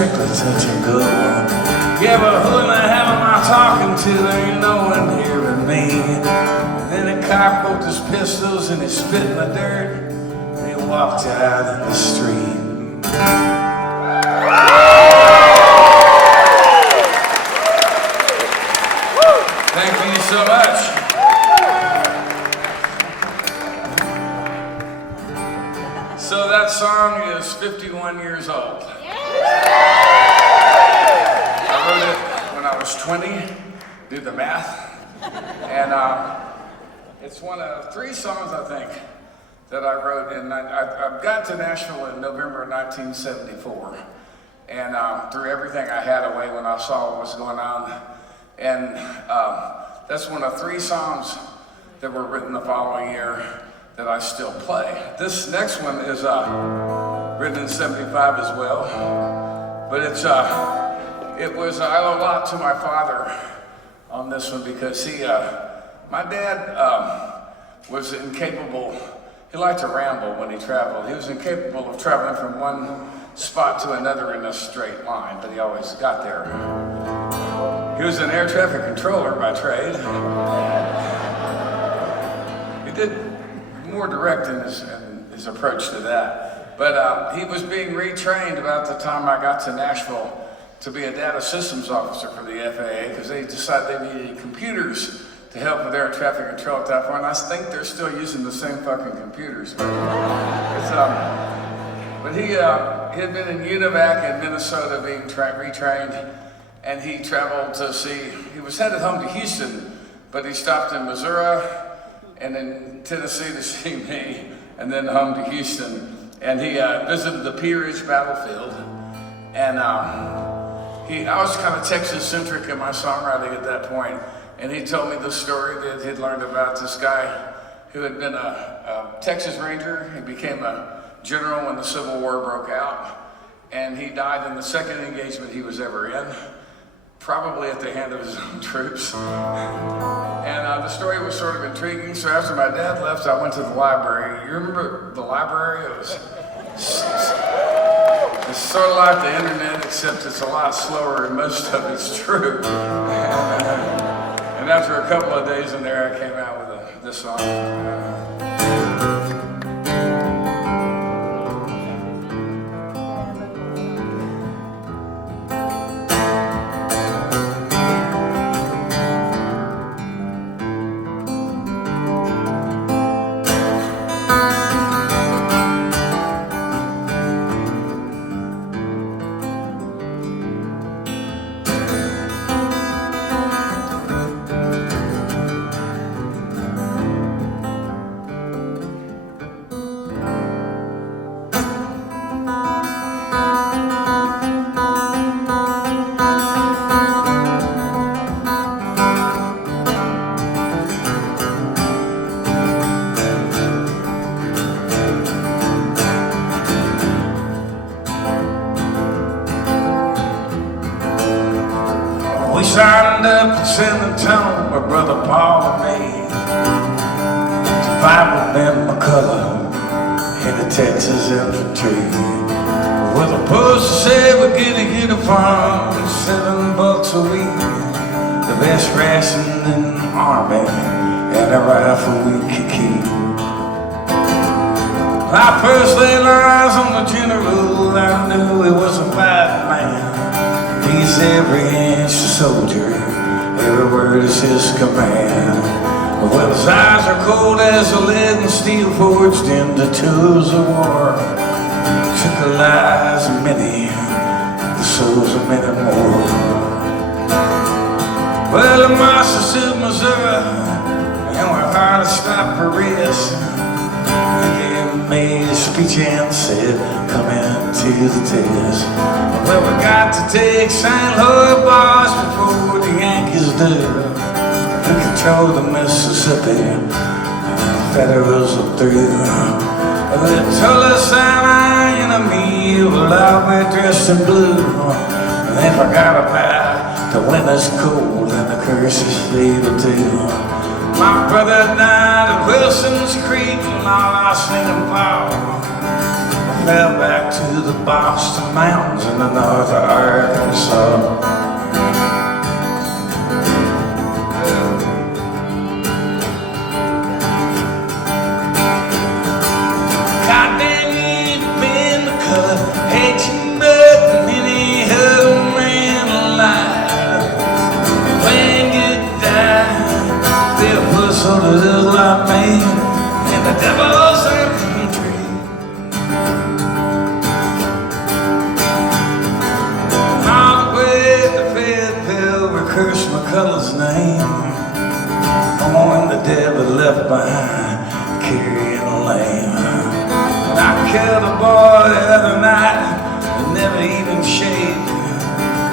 strictly touch and go. Yeah, but who in the hell am I talking to? There ain't no one here but me. And then the cop pulled his pistols and he spit in the dirt and he walked out in the street. Thank you so much. So that song is 51 years old. I wrote it when I was 20, do the math. And it's one of 3 songs, I think, that I wrote. And I got to Nashville in November 1974. And threw everything I had away when I saw what was going on. And that's one of 3 songs that were written the following year that I still play. This next one is written in 75 as well, but it was, I owe a lot to my father on this one because my dad was incapable, he liked to ramble when he traveled. He was incapable of traveling from one spot to another in a straight line, but he always got there. He was an air traffic controller by trade. He did more direct in his approach to that. But he was being retrained about the time I got to Nashville to be a data systems officer for the FAA because they decided they needed computers to help with air traffic control at that point. I think they're still using the same fucking computers. But he had been in UNIVAC in Minnesota being retrained, and he traveled to see, he was headed home to Houston, but he stopped in Missouri and in Tennessee to see me, and then home to Houston. And he visited the Peerage battlefield. And I was kind of Texas-centric in my songwriting at that point. And he told me the story that he'd learned about this guy who had been a Texas Ranger. He became a general when the Civil War broke out. And he died in the second engagement he was ever in, probably at the hand of his own troops. And the story was sort of intriguing, so after my dad left, I went to the library. You remember the library? It's sort of like the internet, except it's a lot slower and most of it's true. And after a couple of days in there, I came out with this song. We signed up in San Antonio, my brother Paul and me, to fight with Ben McCullough in the Texas infantry. With a post to say we'll get a uniform, $7 a week, the best ration in the army, and a rifle we could keep. I first laid eyes on the general, I knew he was a fighting man. He's every inch a soldier, every word is his command. Well, his eyes are cold as the lead and steel forged into tools of war. Took the lives of many, the souls of many more. Well, the marshal to Missouri, and we're hard to stop for rest. He made a speech and said, come into the test. Well, we got to take St. Louis boys before the Yankees do. We control the Mississippi, the Federals are through. Well, they told us that our enemy will all be dressed in blue. And they forgot about the winter's cold and the curses they would do. My brother died at Wilson's Creek and all our singing power. fell back to the Boston Mountains in the north of Arkansas. Goddamn, you've been the color, hate you more than any other man alive. When you die, they'll put sort of look like me in the devil's tree. All the way to Fayetteville, we curse McCullough's name. The one the devil left behind, carrying a lame. I killed a boy the other night and never even shaved.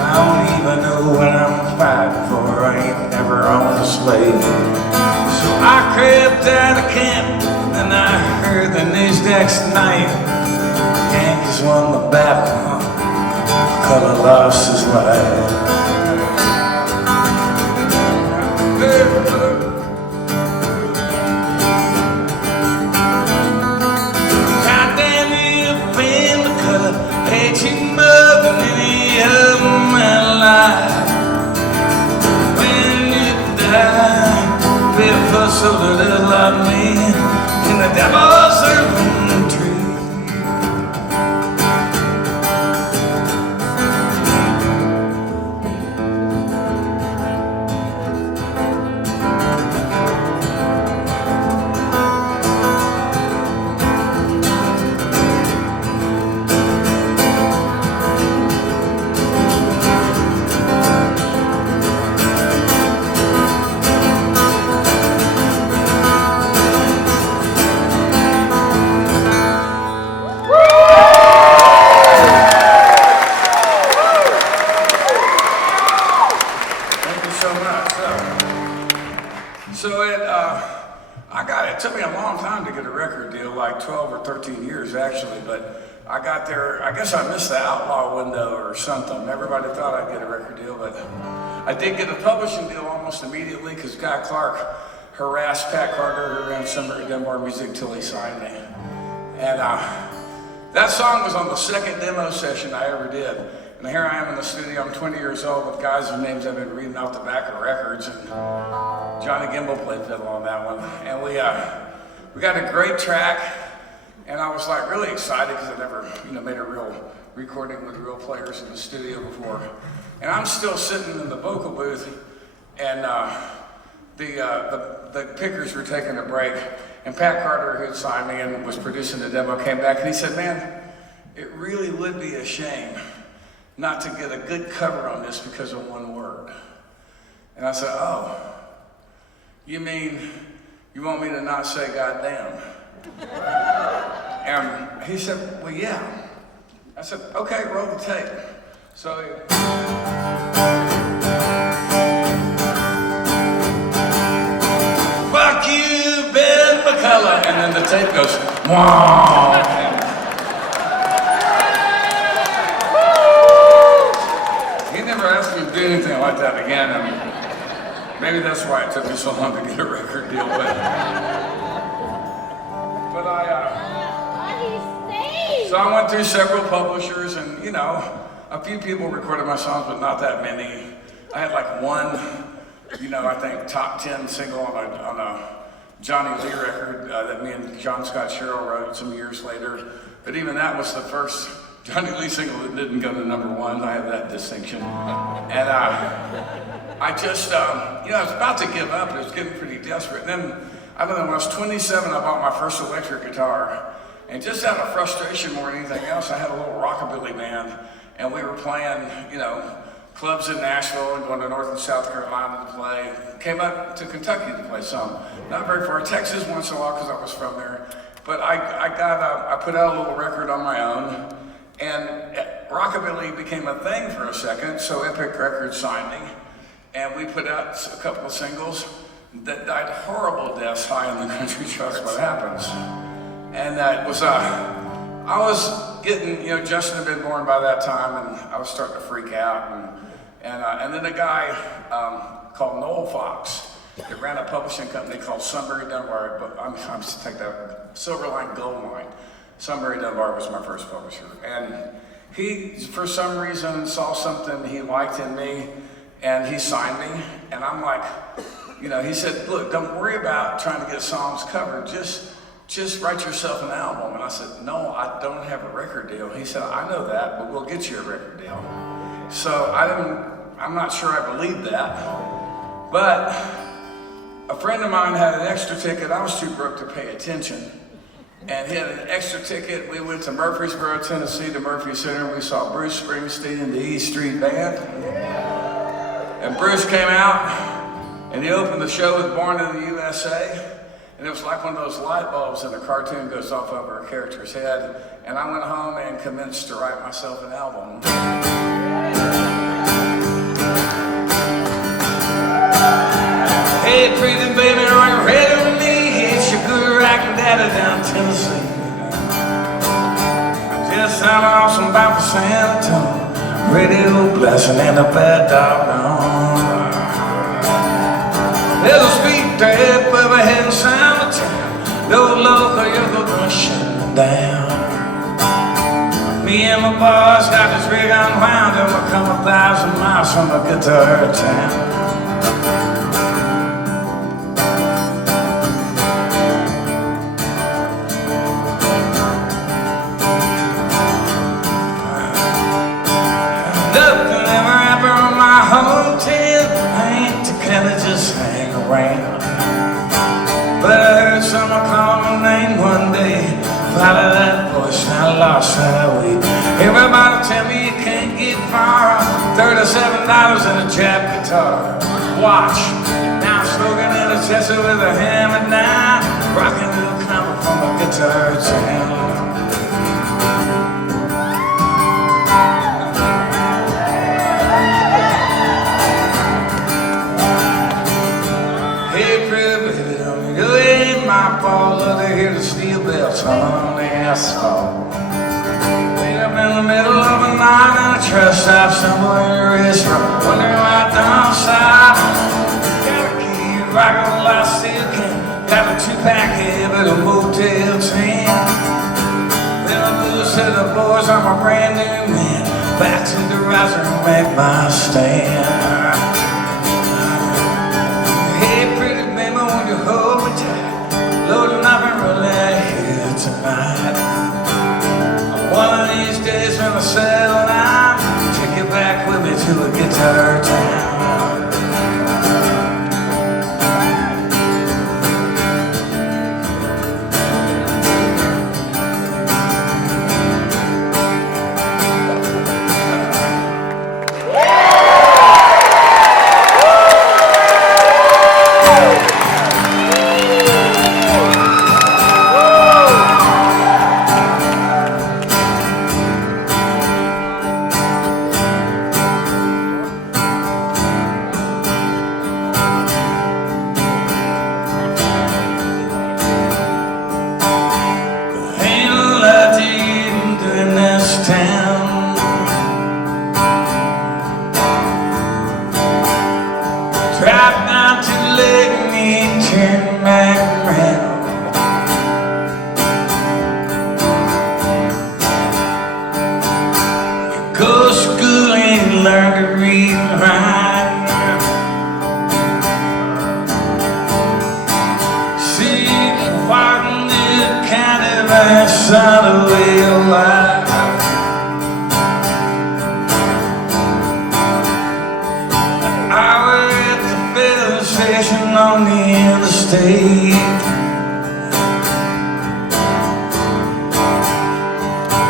I don't even know what I'm fighting for. I ain't never owned a slave. So I crept out of camp and I heard the news next night. Yankees won the battle, McCullough lost his life. Hate you more than any of my life. When you die, be a fuss so little like me in the devil's serpent tree. It took me a long time to get a record deal, like 12 or 13 years actually, but I got there, I guess I missed the outlaw window or something. Everybody thought I'd get a record deal, but I did get a publishing deal almost immediately because Guy Clark harassed Pat Carter, who ran Sunbury Dunbar Music, till he signed me. And that song was on the second demo session I ever did. And here I am in the studio, I'm 20 years old with guys whose names I've been reading off the back of records, and Johnny Gimbel played fiddle on that one. And we got a great track, and I was like really excited because I never made a real recording with real players in the studio before. And I'm still sitting in the vocal booth, and the pickers were taking a break, and Pat Carter, who had signed me and was producing the demo, came back and he said, "Man, it really would be a shame not to get a good cover on this because of one word." And I said, "Oh, you mean you want me to not say goddamn?" And he said, "Well, yeah." I said, "Okay, roll the tape." So fuck you, Ben McCullough. And then the tape goes, "Wow." Asked me to do anything like that again. I mean, maybe that's why it took me so long to get a record deal. But so I went through several publishers, and a few people recorded my songs, but not that many. I had like one, I think top 10 single on a Johnny Lee record that me and John Scott Sherrill wrote some years later. But even that was the first Johnny Lee single that didn't go to #1. I have that distinction. And I just, I was about to give up. It was getting pretty desperate. And then, I don't know, when I was 27, I bought my first electric guitar. And just out of frustration more than anything else, I had a little rockabilly band. And we were playing, clubs in Nashville and going to North and South Carolina to play. Came up to Kentucky to play some. Not very far. Texas once in a while because I was from there. But I put out a little record on my own. And rockabilly became a thing for a second, so Epic Records signed me. And we put out a couple of singles that died horrible deaths high in the country charts. What happens? And it was, I was getting, Justin had been born by that time, and I was starting to freak out. And then a guy called Noel Fox that ran a publishing company called Sunbury Dunbar, but I'm take that Silverline Gold Mine. Sunbury Dunbar was my first publisher. And he, for some reason, saw something he liked in me, and he signed me. And I'm like, you know, he said, look, don't worry about trying to get songs covered. Just write yourself an album. And I said, no, I don't have a record deal. He said, I know that, but we'll get you a record deal. So I'm not sure I believed that. But a friend of mine had an extra ticket. I was too broke to pay attention. And he had an extra ticket. We went to Murfreesboro, Tennessee, to Murphy Center. We saw Bruce Springsteen and the E Street Band. And Bruce came out, and he opened the show with Born in the USA. And it was like one of those light bulbs in a cartoon goes off over a character's head. And I went home and commenced to write myself an album. Hey, pretty baby, are you ready with me? It's your good rockin' daddy down Tennessee. Just sound awesome about the San Antonio, radio blessing and a bad dog on. There's a speed trap overhead in San Antonio, no local, you're gonna shut it down. Me and my boss got this rig unwound, and we'll come 1,000 miles from a guitar town. But I heard someone call my name one day. Followed that voice and I lost highway. Everybody tell me you can't get far. $37 in a jab guitar. Watch, now I'm smoking in a Tesla with a hammer down, rocking a little combo from a guitar town. Love to hear the steel bells on the asphalt. Laid up in the middle of the night in a truck stop somewhere in a restaurant, wondering why I don't stop. Got a key, rockin' a lot still can. Got a 2-pack head at a Motel 10. Then I blues to the boys, I'm a brand new man. Back to the riser and make my stand. Hey, pretty baby, won't you hold me tight? Loading up and rolling here tonight. One of these days when I settle down, take you back with me to a guitar town. On the interstate,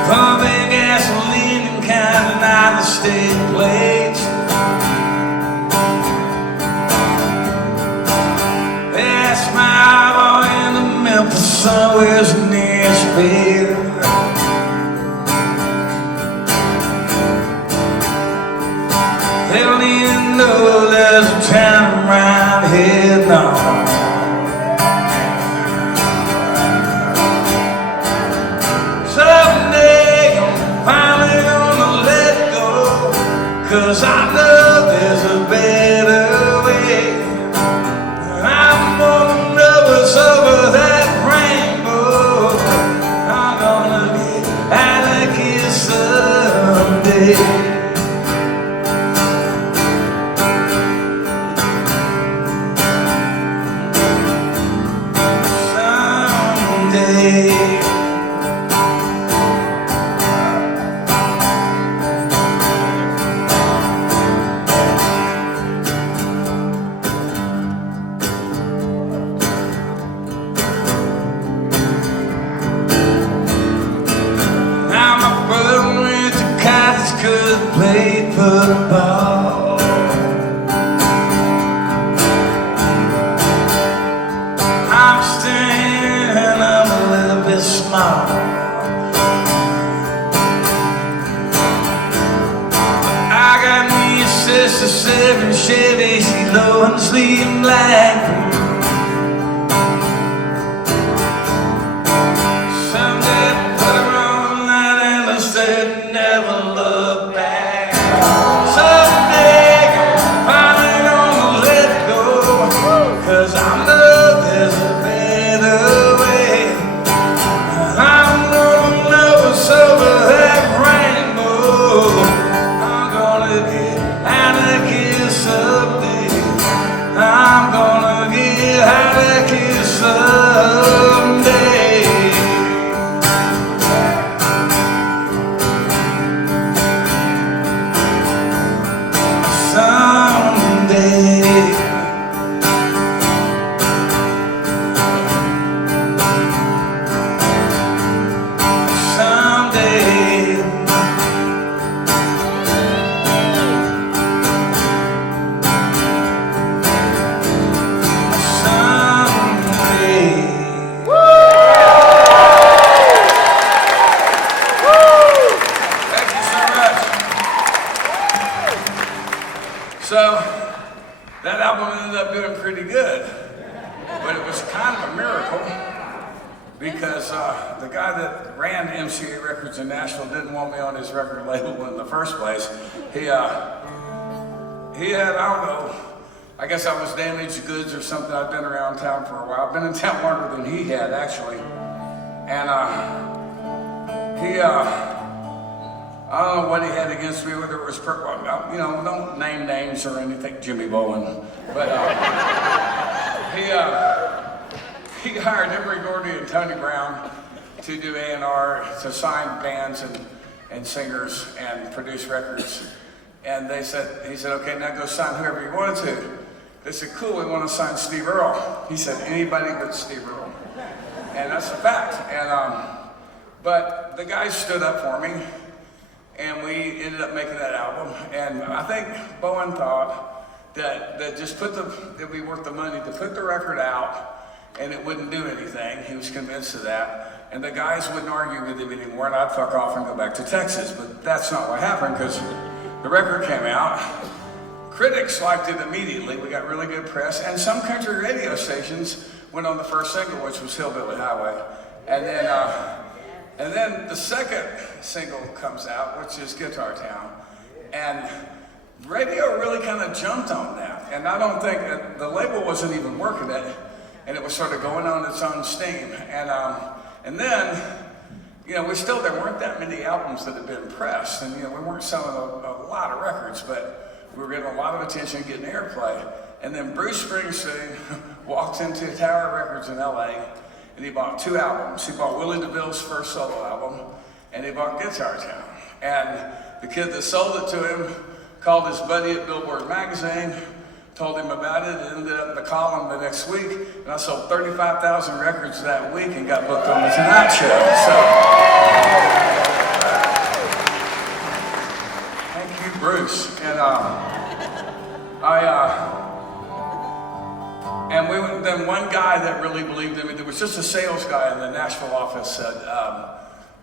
pumping gasoline and counting out the state plates. That's my boy in the Memphis, somewhere's near Spear. They don't even know there's a town around here now. Someday I'm finally gonna let go, 'cause I know there's a better way. I'm gonna know it's over that rainbow. I'm gonna football. I'm standing, I'm a little bit small. I got me a 67 Chevy, low and sleek and black. So that album ended up doing pretty good, but it was kind of a miracle because the guy that ran MCA Records in Nashville didn't want me on his record label in the first place. He had, I don't know, I guess I was damaged goods or something. I've been around town for a while. I've been in town longer than he had, actually. And I don't know what he had against me, whether it was, you know, don't name names or anything, Jimmy Bowen, but he hired Emory Gordy and Tony Brown to do A&R, to sign bands and singers and produce records. And he said, okay, now go sign whoever you wanted to. They said, cool, we want to sign Steve Earle. He said, anybody but Steve Earle. And that's a fact. And, but the guys stood up for me. And we ended up making that album, and I think Bowen thought that it'd be worth the money to put the record out, and it wouldn't do anything. He was convinced of that, and the guys wouldn't argue with him anymore, and I'd fuck off and go back to Texas. But that's not what happened, because the record came out. Critics liked it immediately. We got really good press, and some country radio stations went on the first single, which was Hillbilly Highway, and then the second single comes out, which is Guitar Town. And radio really kind of jumped on that. And I don't think that the label wasn't even working it, and it was sort of going on its own steam. And then, you know, there weren't that many albums that had been pressed. And, you know, we weren't selling a lot of records, but we were getting a lot of attention, getting airplay. And then Bruce Springsteen walked into Tower Records in LA, and he bought 2 albums. He bought Willie DeVille's first solo album, and he bought Guitar Town. And the kid that sold it to him called his buddy at Billboard magazine, told him about it. It ended up in the column the next week, and I sold 35,000 records that week and got booked on the Tonight Show. So, thank you, Bruce. And then one guy that really believed in me, there was just a sales guy in the Nashville office said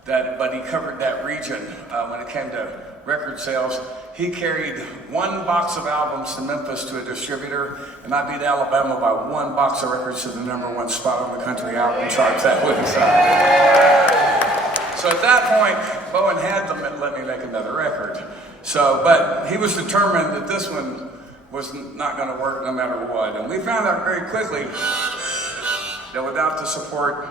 but he covered that region when it came to record sales. He carried 1 box of albums to Memphis to a distributor, and I beat Alabama by 1 box of records to the #1 spot on the country album charts that week. So at that point, Bowen had to let me make another record. So, but he was determined that this one was not going to work no matter what. And we found out very quickly that without the support,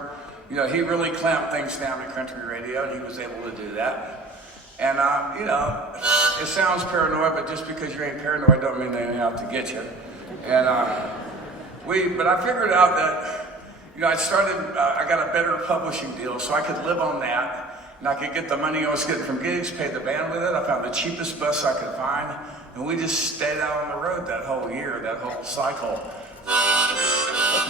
you know, he really clamped things down at country radio, and he was able to do that. And, you know, it sounds paranoid, but just because you ain't paranoid don't mean they ain't out to get you. And but I figured out that, you know, I got a better publishing deal, so I could live on that, and I could get the money I was getting from gigs, pay the band with it. I found the cheapest bus I could find, and we just stayed out on the road that whole year, that whole cycle.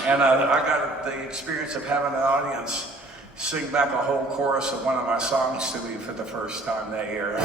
And I got the experience of having an audience sing back a whole chorus of one of my songs to me for the first time that year.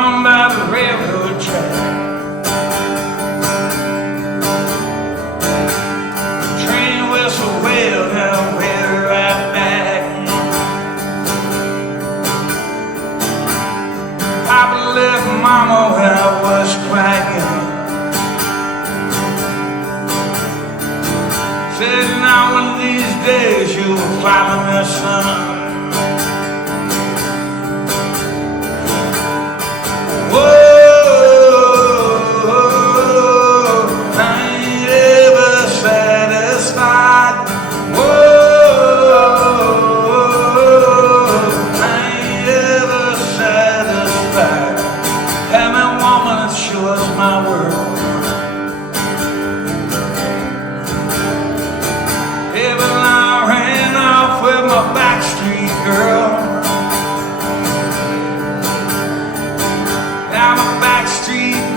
home by the railroad track. The train whistle wailed and I went right back. Papa left Mama when I was quite young. Said now one of these days you'll follow me, son.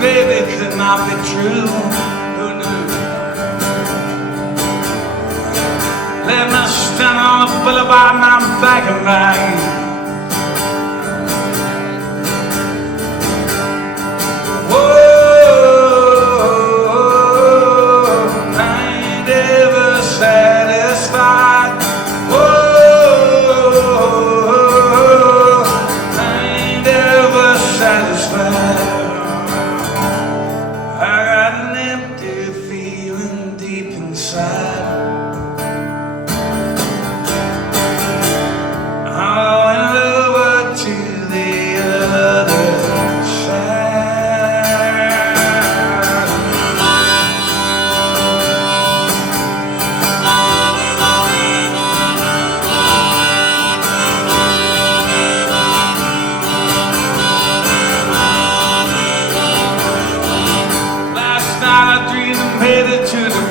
Baby could not be true. Let me stand on the boulevard and I'm thinking about you. Whoa, I ain't ever satisfied. Whoa, I ain't ever satisfied.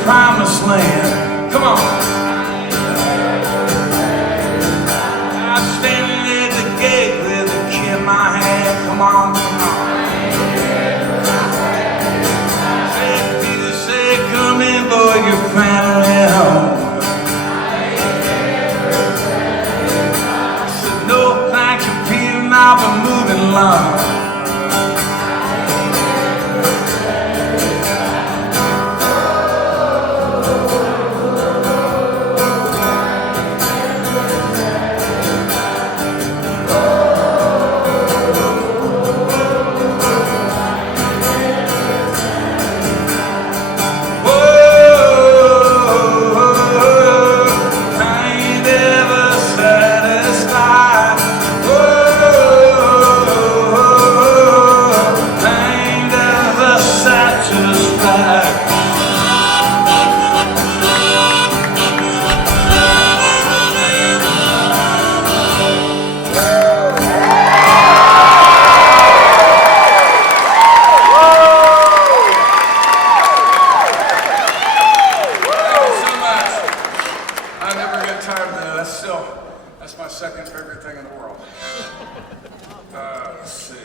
Promised land. Come on. I'm standing at the gate with a key in my hand. Come on, come on. Said Peter said, come in, boy, you're finally home. I said, no, thank you, Peter, and I'll be moving along. That's my second favorite thing in the world. Let's see.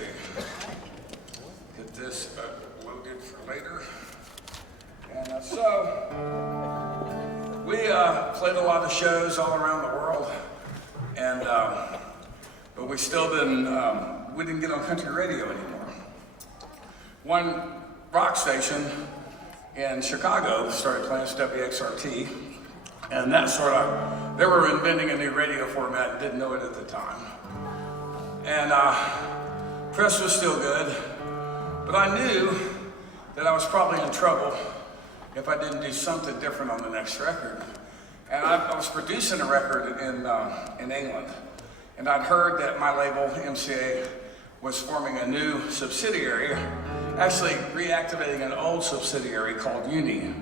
Get this loaded for later. And so, we played a lot of shows all around the world, and but we still didn't. We didn't get on country radio anymore. One rock station in Chicago started playing WXRT. And that sort of, they were inventing a new radio format and didn't know it at the time. And press was still good, but I knew that I was probably in trouble if I didn't do something different on the next record. And I was producing a record in England, and I'd heard that my label, MCA, was forming a new subsidiary, actually reactivating an old subsidiary called Uni.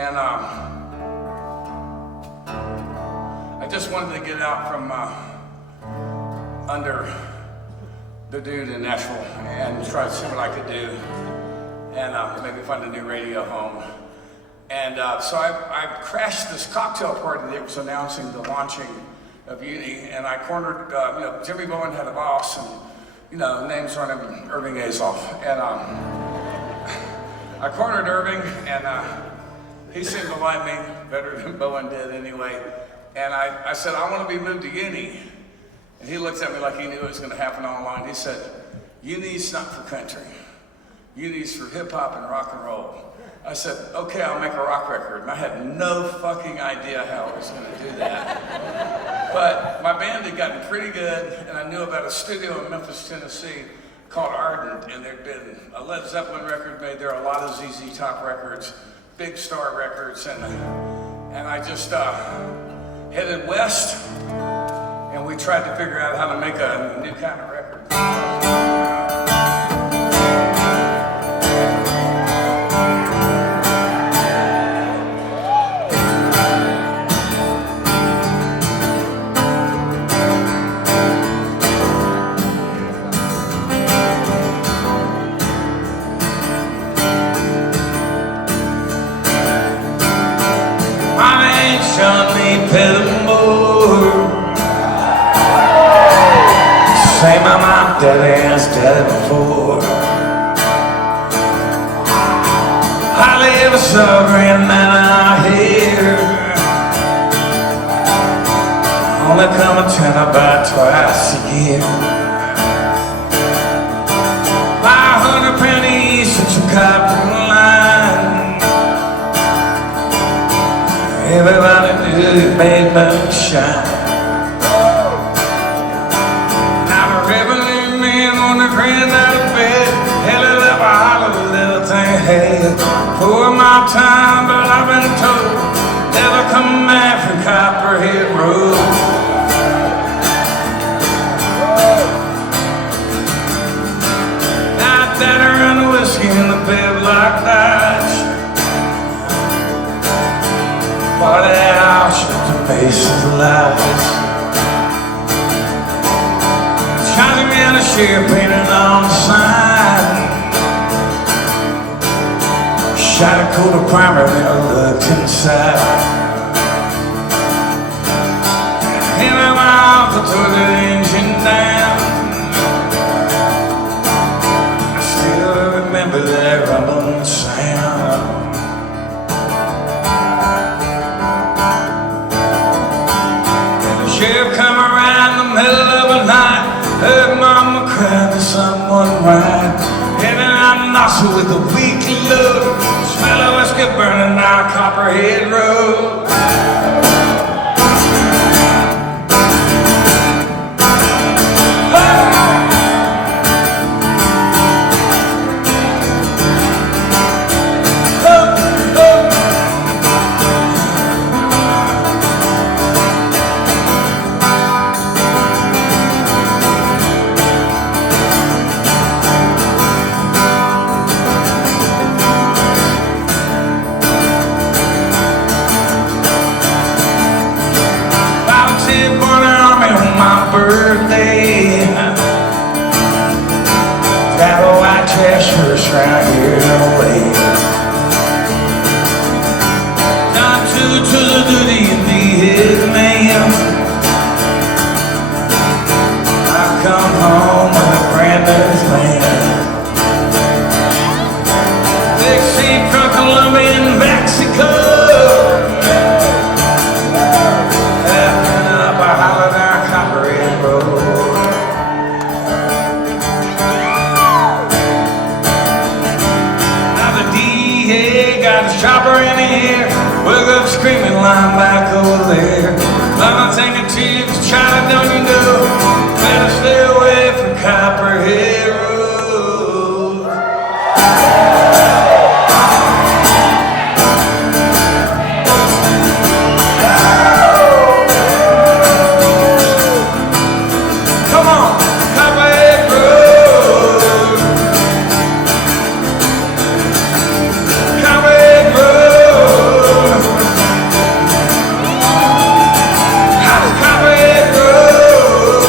And I just wanted to get out from under the dude in Nashville and try to see what I could do and maybe find a new radio home. And so I crashed this cocktail party that was announcing the launching of Uni, and I cornered, Jimmy Bowen had a boss, and, names on him, Irving Azoff. And I cornered Irving, and he seemed to like me better than Bowen did anyway. And I said, I want to be moved to Uni. And He looked at me like he knew it was going to happen all along. He said, "Uni's not for country. Uni's for hip hop and rock and roll." I said, "Okay, I'll make a rock record." And I had no fucking idea how I was going to do that. But my band had gotten pretty good, and I knew about a studio in Memphis, Tennessee called Ardent, and there'd been a Led Zeppelin record made there, a lot of ZZ Top records, Big Star records, and I just headed west, and we tried to figure out how to make a new kind of record. Say my mom, daddy has daddy before. I live a suffering man out here. Only come to town about twice a year. Buy 100 pennies at your copper line. Everybody knew it made moonshine. Grand out of bed, hell it up, I hollered a little thing, hey, for my time, but I've been told, never come back from Copperhead Road. Now that I run the whiskey in the bed like Dodge, party house at the base of the lights. And a share painted on the sign. Shot a coat of primer and I looked inside. And I went off to turn the engine down. I still remember that rumbling sound. And the sheriff come around in the middle of the night. Heard mama cry to someone right. And then I nozzle with a weekly load. Smell of whiskey burning down Copperhead Road. Birthday, got a white trash hearse right here away. Not to the duty and be his man. I come home with a brand new plan. Big seat from Colombia and Mexico. Chopper in the air, woke up screaming, line back over there. Mama thinking chips, China, don't you know? Better stay away from Copperhead Road. Come on, Copperhead Road. Copperhead Road. Copperhead Road.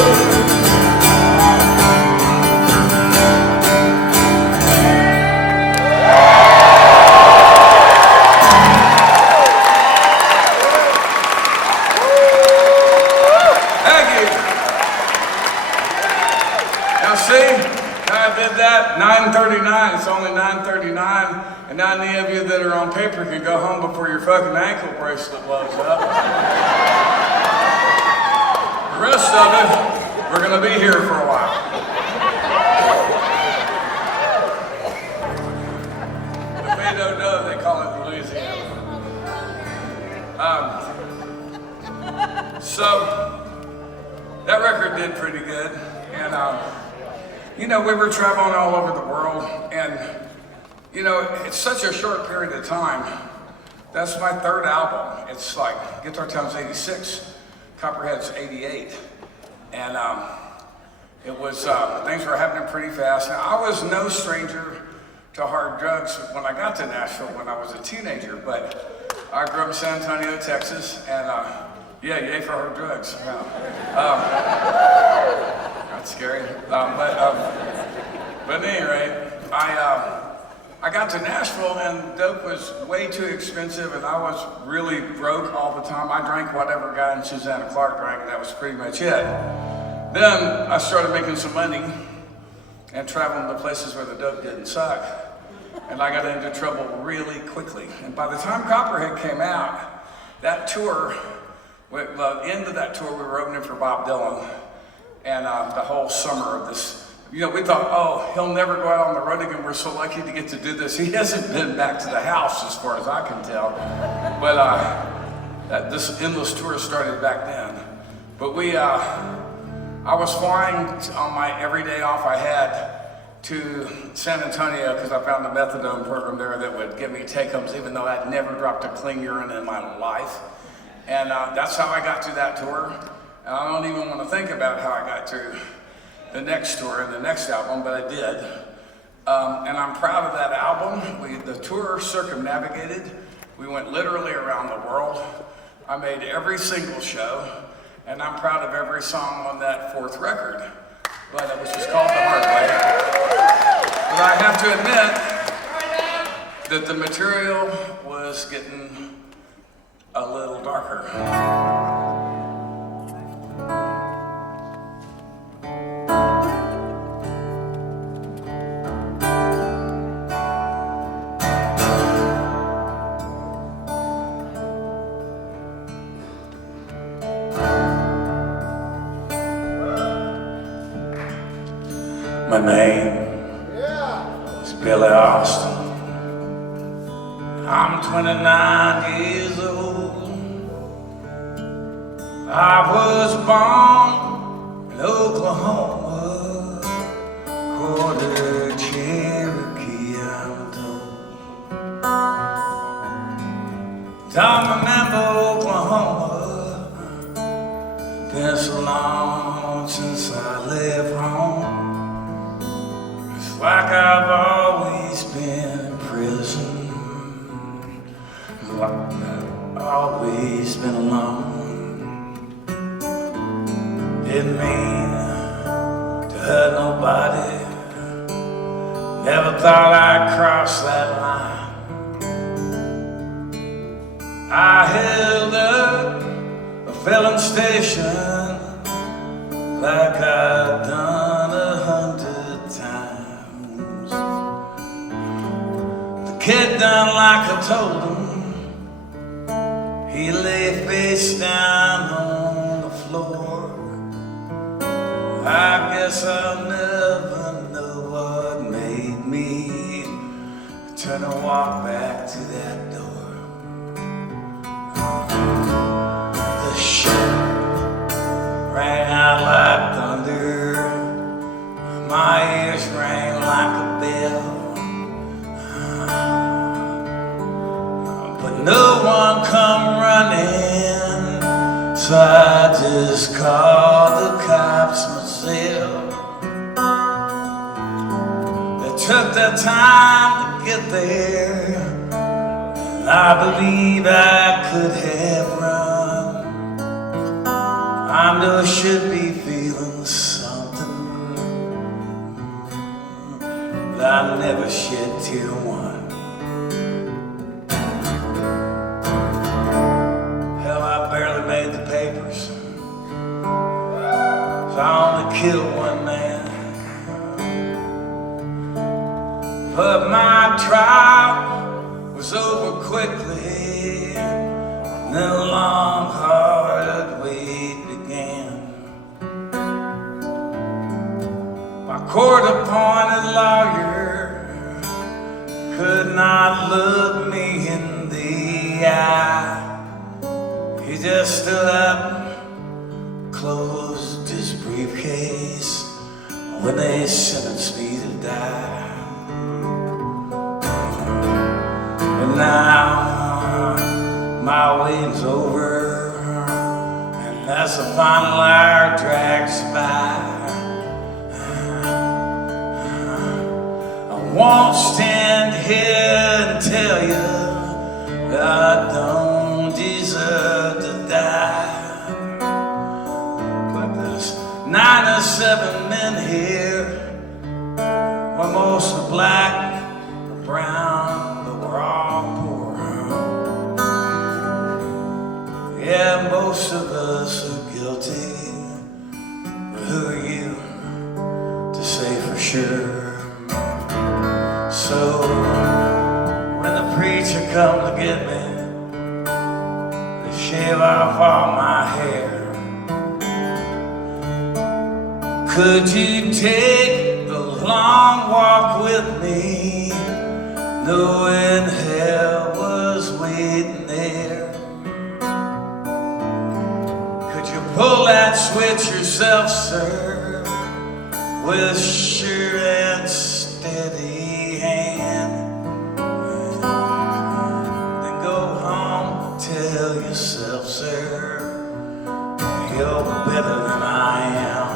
Thank you. Now see, I did that 9:39. It's only 9:39, and now any of you that are on paper can go home before your fucking ankle bracelet blows up. The rest of it, we're going to be here for a while. If they don't know, they call it Louisiana. So that record did pretty good, and you know, we were traveling all over the world, and you know, it's such a short period of time. That's my third album. It's like Guitar Town's '86, Copperhead's '88, and it was things were happening pretty fast. Now, I was no stranger to hard drugs when I got to Nashville when I was a teenager, but I grew up in San Antonio, Texas, and yeah, yay for hard drugs. Yeah. That's scary. But at any rate, I got to Nashville and dope was way too expensive, and I was really broke all the time. I drank whatever Guy and Susanna Clark drank, and that was pretty much it. Then I started making some money and traveling to places where the dope didn't suck. And I got into trouble really quickly. And by the time Copperhead came out, that tour, the end of that tour, we were opening for Bob Dylan. And the whole summer of this, you know, we thought, oh, he'll never go out on the road again. We're so lucky to get to do this. He hasn't been back to the house as far as I can tell. But this endless tour started back then. But I was flying on my every day off I had to San Antonio because I found a methadone program there that would give me take-homes even though I'd never dropped a clean urine in my life. And that's how I got through that tour. And I don't even want to think about how I got through the next tour and the next album, but I did. And I'm proud of that album. The tour circumnavigated. We went literally around the world. I made every single show, and I'm proud of every song on that fourth record. But it was just called The Hard Way. But I have to admit that the material was getting a little darker. My name is Billy Austin. I'm 29 years old. I was born in Oklahoma, quarter Cherokee, I'm told. Don't remember Oklahoma, been so long since I left home. Like I've always been in prison, like I've always been alone. Didn't mean to hurt nobody, never thought I'd cross that line. I held up a filling station like I'd done 100 times. Kid done like I told him. He lay face down on the floor. I guess I'll never know what made me turn and walk back to that door. The shot rang out like thunder. My ears rang like a bell. No one come running, so I just called the cops myself. They took their time to get there, and I believe I could have run. I know I should be feeling something, but I never shed tear one. Made the papers, so I only killed one man. But my trial was over quickly, and then a long, hard wait began. court-appointed lawyer could not look me in the eye. He just stood up, closed his briefcase when they sentenced me to die. And now my waiting's over, and as the final hour drags by, I won't stand here and tell you that I don't deserve to die. But there's 97 men here, well, most are black or brown, but we're all poor. Yeah, most of us are guilty, but who are you to say for sure? So when the preacher come to get me, they shave off all my hair. Could you take the long walk with me, knowing hell was waiting there? Could you pull that switch yourself, sir, with sure and steady hand? Then go home and tell yourself, sir, you're better than I am.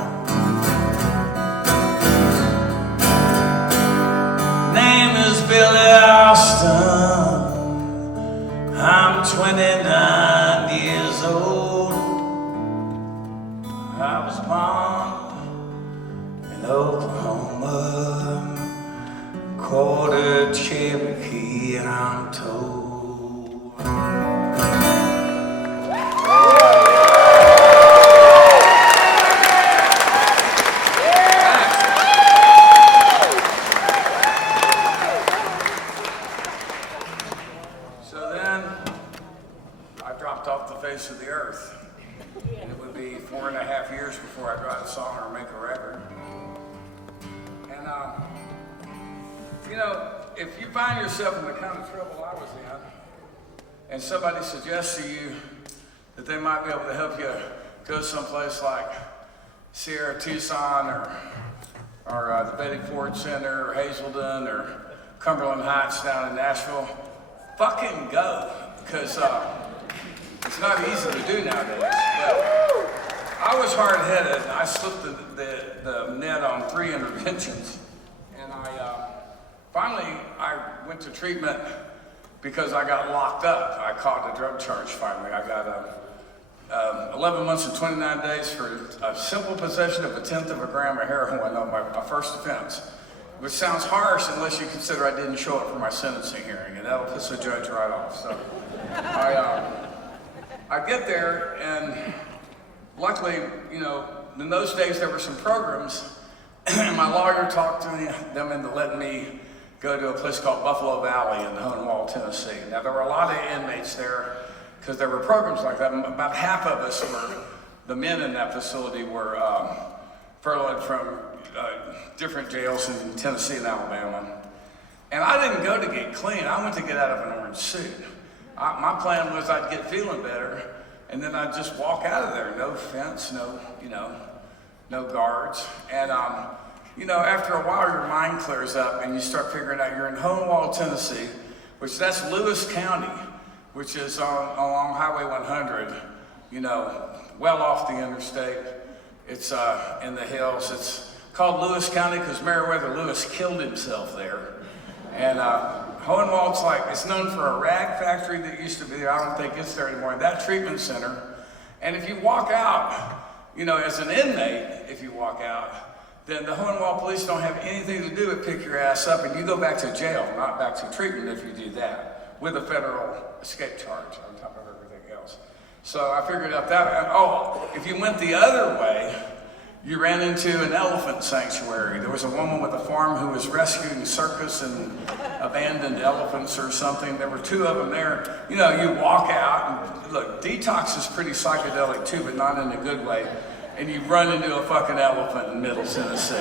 Name is Billy Austin. I'm 29 years old. I was born in Oklahoma, quarter Cherokee, I'm told. So then I dropped off the face of the earth, and it would be 4.5 years before I'd write a song or make a record. And you know, if you find yourself in the kind of trouble I was in, and somebody suggests to you that they might be able to help you go someplace like Sierra Tucson or the Betty Ford Center or Hazelden or Cumberland Heights down in Nashville, fucking go, because it's not easy to do nowadays. But I was hard-headed, and I slipped the net on 3 interventions, and finally I went to treatment because I got locked up. I caught a drug charge finally. I got 11 months and 29 days for a simple possession of 1/10 of a gram of heroin on my first offense, which sounds harsh unless you consider I didn't show up for my sentencing hearing, and that'll piss the judge right off. So I get there, and luckily, you know, in those days there were some programs, and my lawyer talked them into letting me go to a place called Buffalo Valley in Hohenwald, Tennessee. Now, there were a lot of inmates there because there were programs like that. About half of us were, the men in that facility were furloughed from different jails in Tennessee and Alabama. And I didn't go to get clean. I went to get out of an orange suit. My plan was I'd get feeling better, and then I'd just walk out of there. No fence, no guards. And you know, after a while, your mind clears up and you start figuring out you're in Hohenwald, Tennessee, which that's Lewis County, which is along Highway 100, you know, well off the interstate. It's in the hills. It's called Lewis County because Meriwether Lewis killed himself there. And Hohenwald's like, it's known for a rag factory that used to be there. I don't think it's there anymore. That treatment center. And if you walk out, you know, as an inmate, if you walk out, then the Hohenwald police don't have anything to do with pick your ass up and you go back to jail, not back to treatment if you do that, with a federal escape charge on top of everything else. So I figured out that, and if you went the other way, you ran into an elephant sanctuary. There was a woman with a farm who was rescuing circus and abandoned elephants or something. There were 2 of them there. You know, you walk out, and look, detox is pretty psychedelic too, but not in a good way. and you run into a fucking elephant in Middle Tennessee.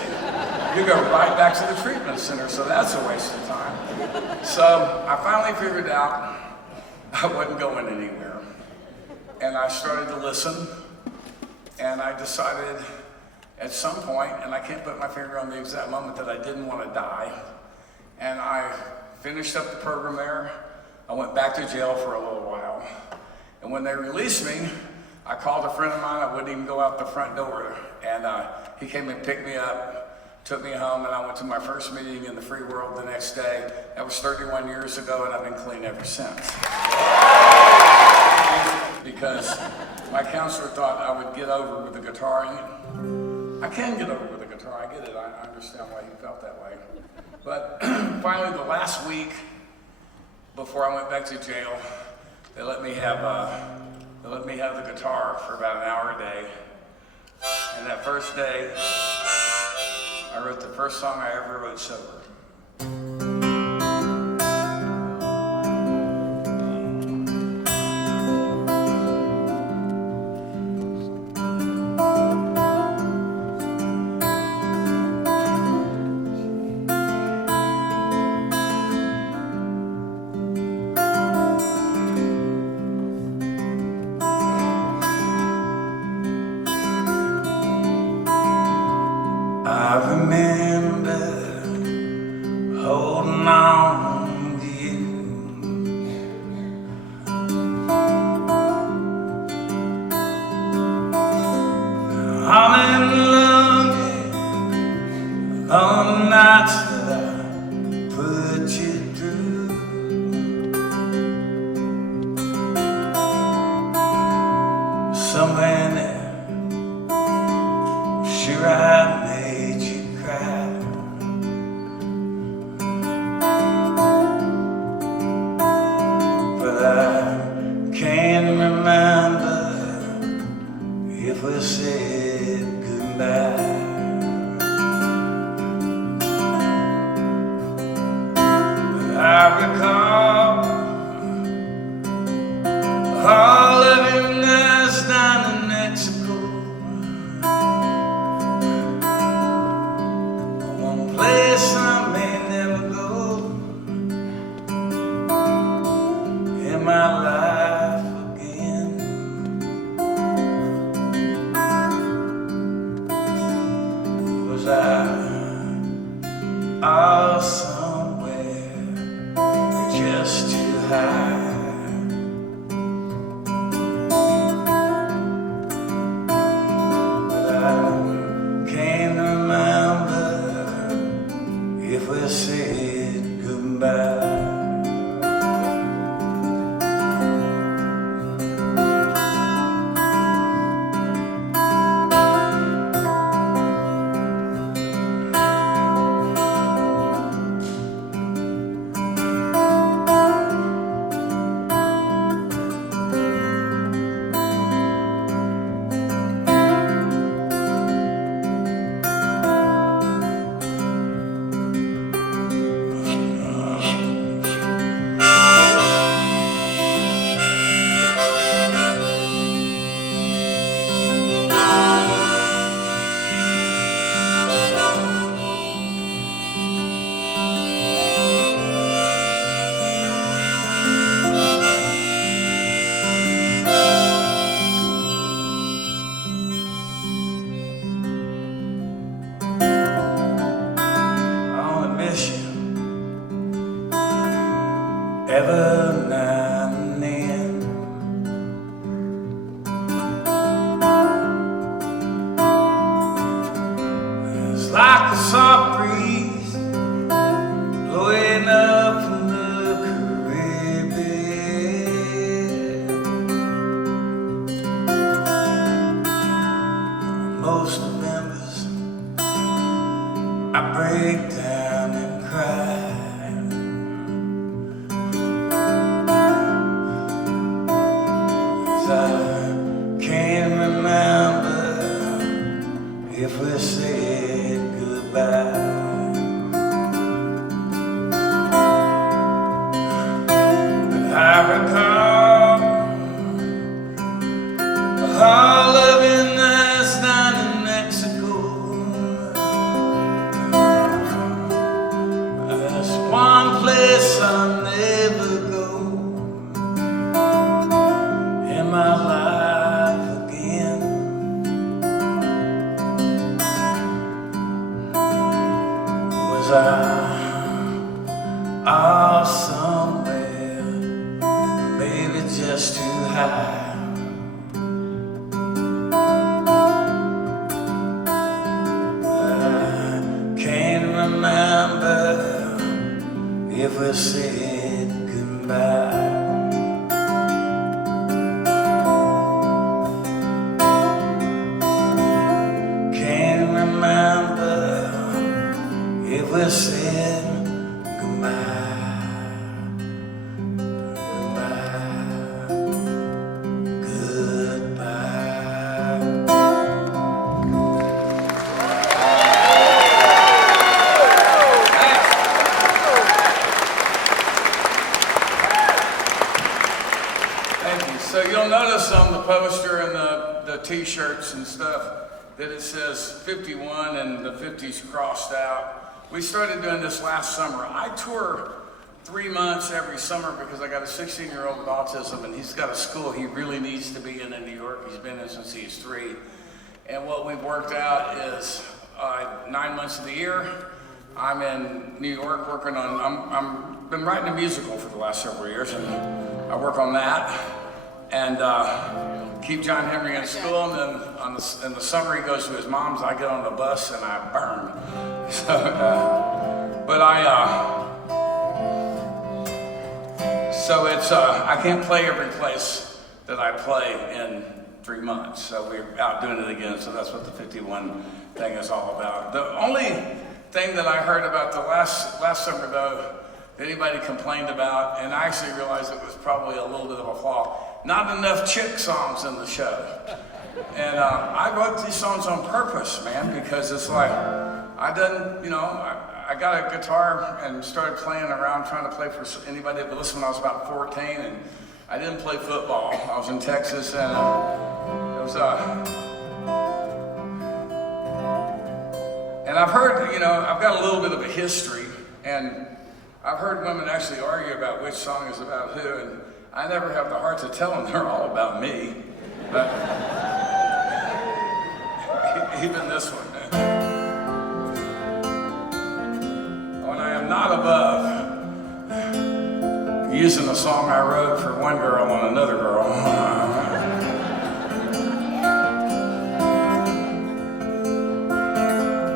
You go right back to the treatment center, so that's a waste of time. So I finally figured out I wasn't going anywhere. And I started to listen, and I decided at some point, and I can't put my finger on the exact moment, that I didn't want to die. And I finished up the program there. I went back to jail for a little while. And when they released me, I called a friend of mine. I wouldn't even go out the front door. And he came and picked me up, took me home, and I went to my first meeting in the free world the next day. That was 31 years ago, and I've been clean ever since. Because my counselor thought I would get over with the guitaring. I can get over with the guitar, I get it. I understand why he felt that way. But finally, the last week before I went back to jail, they let me have the guitar for about an hour a day. And that first day, I wrote the first song I ever wrote sober. I remember holding on to you. I'm in love on the nights that I put you through. Somewhere in there, sure I made you cry. But I can't remember if we said goodbye. But I recall all of your nights down in Mexico. Place I may never go in my life again. Was I out somewhere just too high? But I can't remember if we said goodbye. Ever now and then, it's like a soft breeze blowing up from the Caribbean. Most Novembers I break down and cry. I can't remember if we said goodbye. But I recall all of your nights down are somewhere, maybe just too high. I can't remember if we said goodbye. Can't remember if we said goodbye, goodbye. Thank you. So you'll notice on the poster and the t-shirts and stuff that it says 51 and the 50s crossed out. We started doing this last summer. I tour 3 months every summer because I got a 16-year-old with autism, and he's got a school he really needs to be in New York. He's been in since he's 3. And what we've worked out is 9 months of the year, I'm in New York working on, I'm been writing a musical for the last several years, and I work on that. And keep John Henry in school, and then in the summer he goes to his mom's. I get on the bus and I burn. So, so it's I can't play every place that I play in 3 months. So we're out doing it again. So that's what the 51 thing is all about. The only thing that I heard about the last summer though, that anybody complained about, and I actually realized it was probably a little bit of a flaw. Not enough chick songs in the show. And I wrote these songs on purpose, man, because it's like, I got a guitar and started playing around trying to play for anybody that would listen when I was about 14, and I didn't play football. I was in Texas, and it was, and I've heard, I've got a little bit of a history, and I've heard women actually argue about which song is about who, and I never have the heart to tell them they're all about me, but even this one. When I am not above using a song I wrote for one girl on another girl.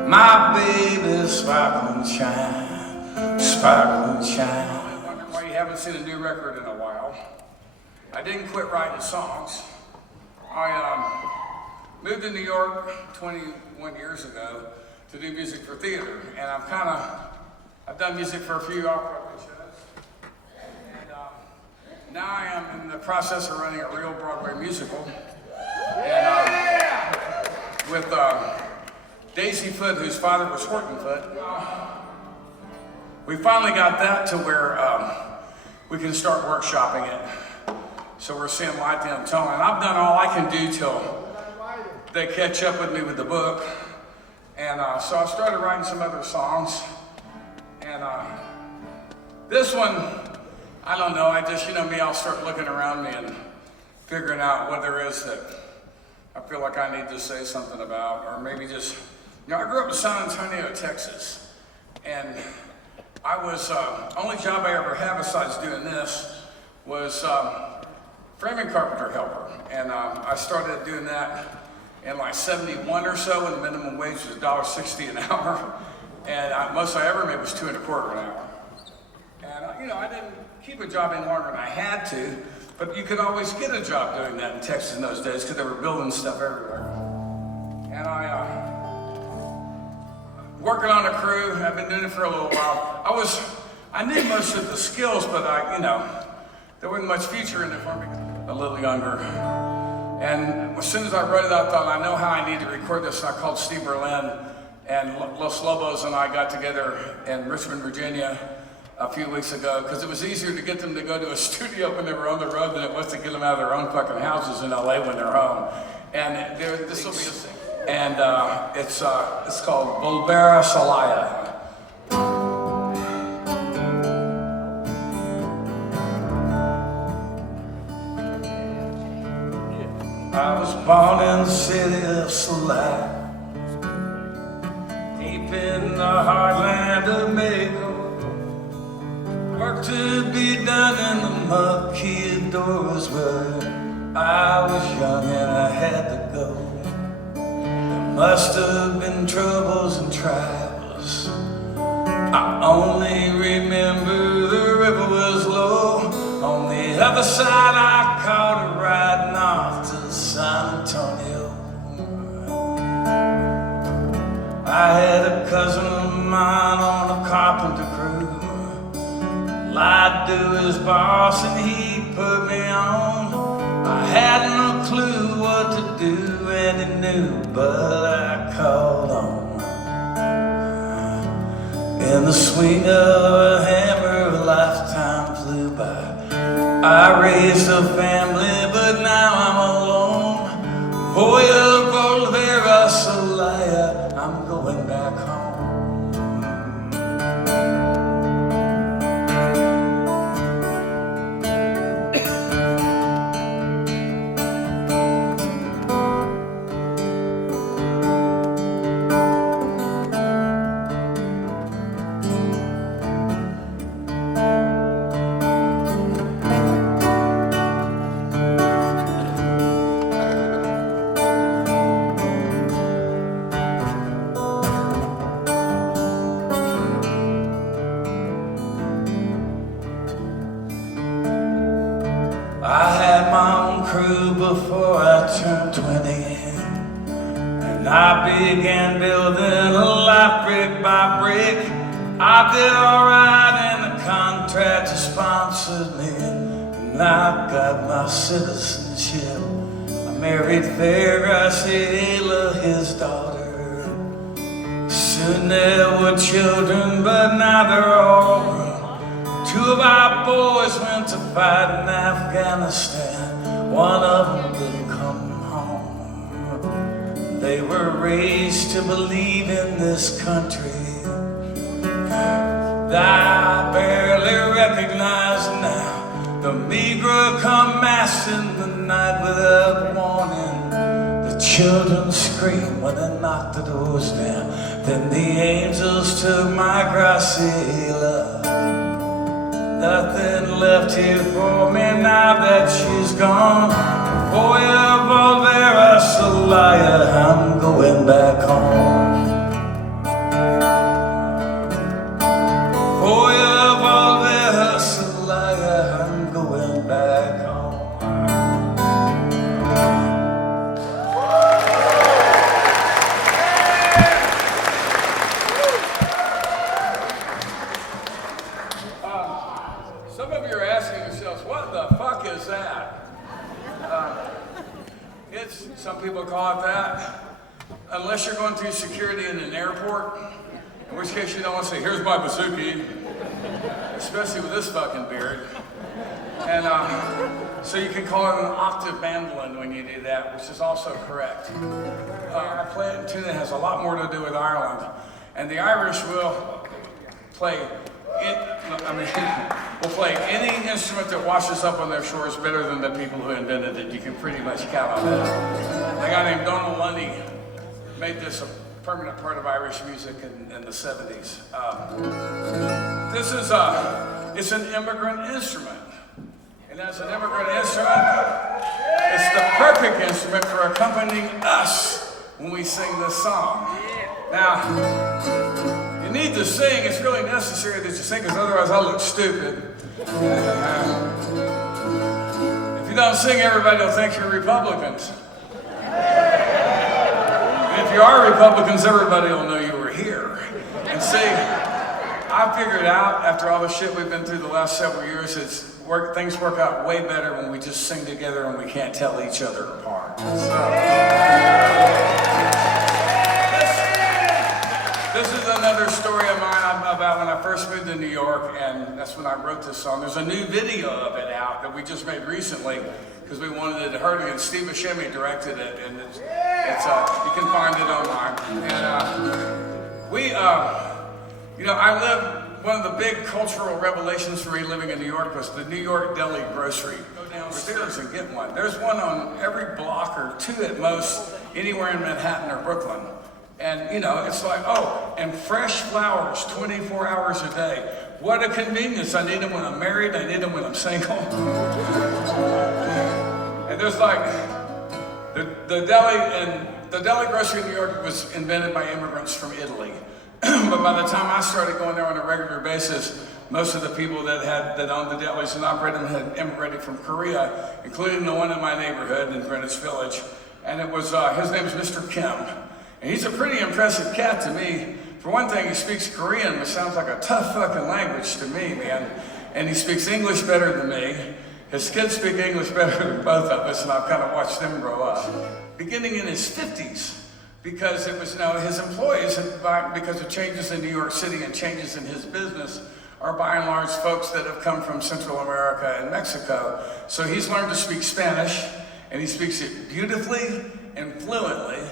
My baby sparkle and shine, sparkle and shine. Why you haven't seen a new record in a while. I didn't quit writing songs. I moved to New York 21 years ago to do music for theater, and I've done music for a few off-Broadway shows, and now I am in the process of running a real Broadway musical, and with Daisy Foote, whose father was Horton Foote. We finally got that to where we can start workshopping it. So we're seeing light at the end of the tunnel, and I've done all I can do till they catch up with me with the book. And so I started writing some other songs. And this one, I don't know, I just, me, I'll start looking around me and figuring out what there is that I feel like I need to say something about, or maybe just, I grew up in San Antonio, Texas, and I was, only job I ever had besides doing this was framing carpenter helper. And I started doing that in like 71 or so, when the minimum wage was $1.60 an hour. And most I ever made was $2.25 an hour. And I didn't keep a job any longer than I had to, but you could always get a job doing that in Texas in those days because they were building stuff everywhere. And working on a crew, I've been doing it for a little while. I knew most of the skills, but there wasn't much future in it for me. A little younger. And as soon as I wrote it, I thought, I know how I need to record this. And I called Steve Berlin, and Los Lobos and I got together in Richmond, Virginia a few weeks ago, because it was easier to get them to go to a studio when they were on the road than it was to get them out of their own fucking houses in LA when they're home. And this will be a single. And it's called Volbera Salaya. I was born in the city of Salaya, deep in the heartland of work to be done in the mucky doors where I was young and I had to go. There must have been troubles and trials. I only remember the river was low. On the other side I caught a ride north to San Antonio. I had a cousin of mine on a carpenter crew. Lied to his boss and he put me on. I had no clue what to do and he knew, but I called on. In the swing of a hammer, a lifetime flew by. I raised a family, but now I'm alone. Voy a volver a Celaya, I'm going back home. I had my own crew before I turned 20, and I began building a life brick by brick. I did alright and the contractor sponsored me, and I got my citizenship. I married Fair Graciela, his daughter. Soon there were children, but now they're all grown. Two of our boys went to fight in Afghanistan. One of them didn't come home. They were raised to believe in this country that I barely recognize now. The Negro come mass in the night without warning. The children scream when they knock the doors down. Then the angels took my Graciela. Nothing left here for me now that she's gone. Voy a volver a Celaya, I'm going back home. Voy a volver a Celaya, I'm going back home. Some of you are asking yourselves, what the fuck is that? Some people call it that, unless you're going through security in an airport, in which case you don't want to say, here's my bazooki, especially with this fucking beard. And so you can call it an octave mandolin when you do that, which is also correct. I play it in a tune that has a lot more to do with Ireland, and the Irish will play we'll play any instrument that washes up on their shores better than the people who invented it. You can pretty much count on that. A guy named Donald Lundy made this a permanent part of Irish music in the 70s. This is it's an immigrant instrument. And as an immigrant instrument, it's the perfect instrument for accompanying us when we sing this song. Now, you need to sing. It's really necessary that you sing, because otherwise I'll look stupid. If you don't sing, everybody will think you're Republicans. And if you are Republicans, everybody will know you were here. And see, I figured out after all the shit we've been through the last several years, things work out way better when we just sing together and we can't tell each other apart. So, this is another story of mine about when I first moved to New York, and that's when I wrote this song. There's a new video of it out that we just made recently because we wanted it heard again. Steve Buscemi directed it, and it's you can find it online. And one of the big cultural revelations for me living in New York was the New York Deli Grocery. Go downstairs and get one. There's one on every block or two at most, anywhere in Manhattan or Brooklyn. And you know, it's like, oh, and fresh flowers 24 hours a day. What a convenience. I need them when I'm married, I need them when I'm single. And there's like, the deli grocery in New York was invented by immigrants from Italy. But by the time I started going there on a regular basis, most of the people that owned the delis and operated them had immigrated from Korea, including the one in my neighborhood in Greenwich Village. And it was, his name is Mr. Kim. And he's a pretty impressive cat to me. For one thing, he speaks Korean, which sounds like a tough fucking language to me, man. And he speaks English better than me. His kids speak English better than both of us, and I've kind of watched them grow up. Beginning in his 50s, because it was, you know, his employees, because of changes in New York City and changes in his business, are by and large folks that have come from Central America and Mexico. So he's learned to speak Spanish, and he speaks it beautifully and fluently,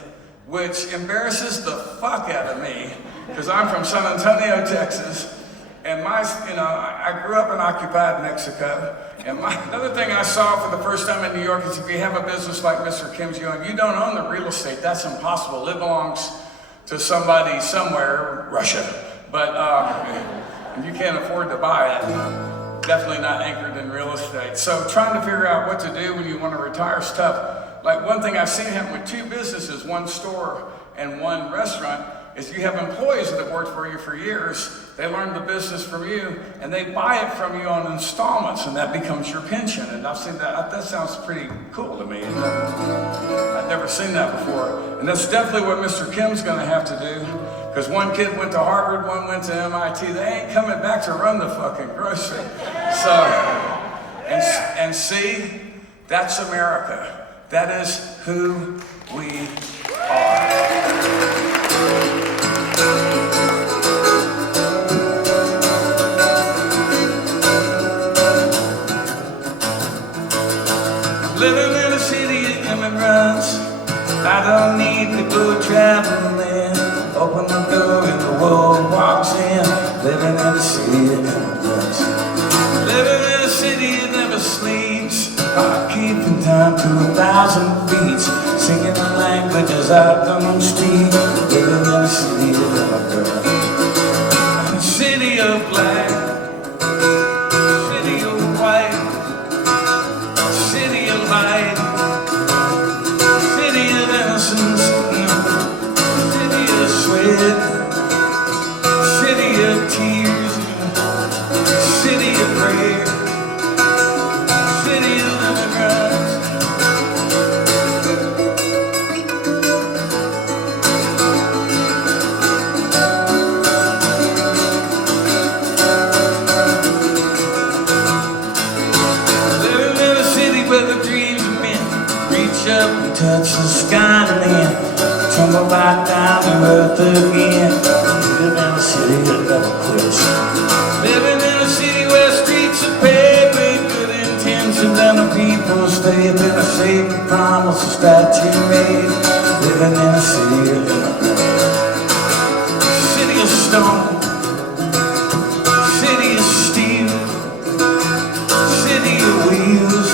which embarrasses the fuck out of me, because I'm from San Antonio, Texas, and I grew up in occupied Mexico, and another thing I saw for the first time in New York is if you have a business like Mr. Kim's doing, you don't own the real estate. That's impossible. It belongs to somebody somewhere, Russia, but you can't afford to buy it. Definitely not anchored in real estate. So trying to figure out what to do when you want to retire is tough. Like one thing I've seen happen with two businesses, one store and one restaurant, is you have employees that have worked for you for years. They learn the business from you, and they buy it from you on installments, and that becomes your pension. And I've seen that. That sounds pretty cool to me. I've never seen that before. And that's definitely what Mr. Kim's going to have to do, because one kid went to Harvard, one went to MIT. They ain't coming back to run the fucking grocery. So, and see, that's America. That is who we are. Living in a city of immigrants, I don't need to go traveling. Open the door and the world walks in. Living in a city of immigrants. Living in a city that never sleeps. Keeping time to 1,000 beats. Singing the languages I don't speak. Living in a city of immigrants. A city of black. City of white. City of light. City of innocence. City of sweat. City of tears. City of prayer. City of immigrants. Living in a city where the dreams of men reach up and touch the sky and then tumble back down to earth again. Living in a city that never quits. Living in a city where streets are paved with good intentions and the people's faith in a sacred promises that you made. Living in a city of immigrants. City of stone. City of steel. City of wheels.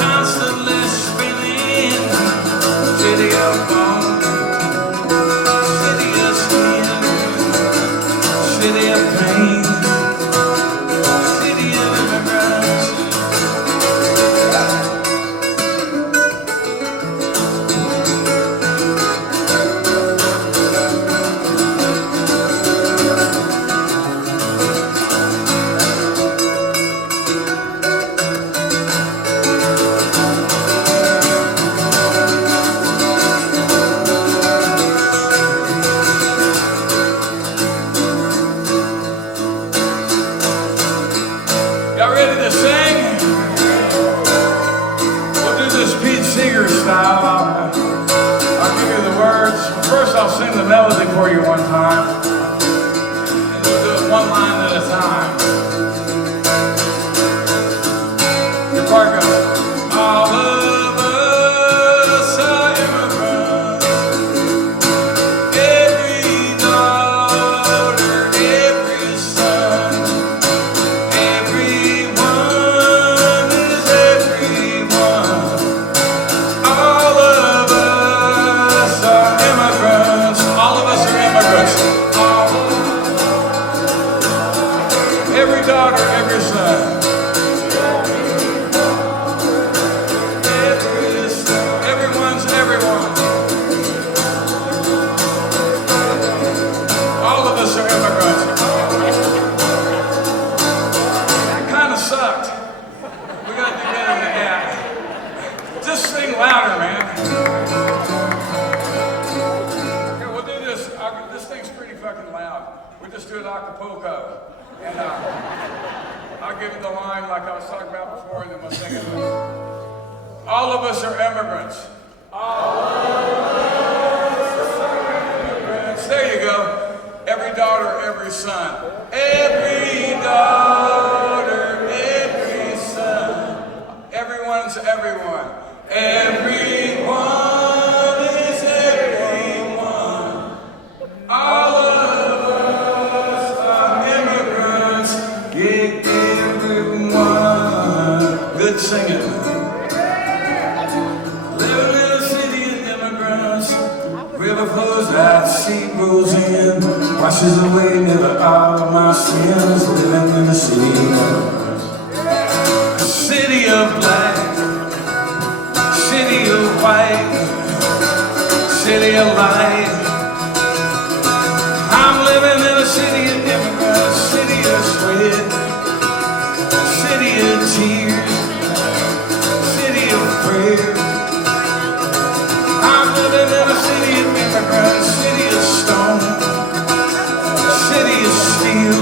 Constantly spinning. City of bone. City of skin. City of pain. City of immigrants. Y'all ready to sing? We'll do this Pete Seeger style. I'll give you the words. First I'll sing the melody for you one time. And we'll do it one line at a time. Your part goes. All of us are immigrants. Every daughter, every son. Everyone is everyone. All of us are immigrants. daughter, every son. Everyone's everyone. All of us are immigrants. That kind of sucked. We got to do better than that. Just sing louder, man. Okay, we'll do this. This thing's pretty fucking loud. We just do it Acapulco. And I'll give you the line like I was talking about before, and then we'll sing it. All of us are immigrants. All of us are immigrants. There you go. Every daughter, every son. Every daughter, every son. Everyone's everyone. Everyone is everyone. All of us are immigrants. Yeah, everyone. Good singing. River flows out, sea rolls in, washes away never all of my sins. Living in a city of black, city of white, city of light. I'm living in a city of immigrants, city of sweat, city of tears, city of prayer. I'm living in a city of immigrants, city of stone, city of steel,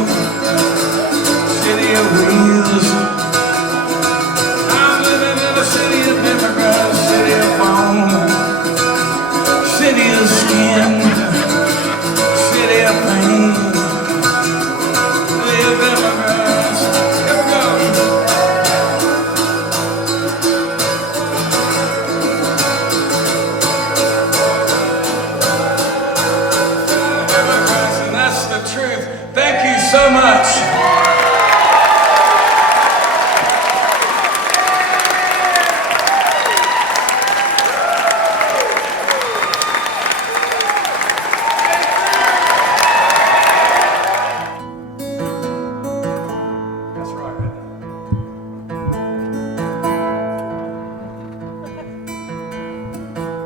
city of wheels. I'm living in a city of immigrants, city of bone, city of skin, city of pain. City of immigrants. Here we go. Thank you so much. That's right.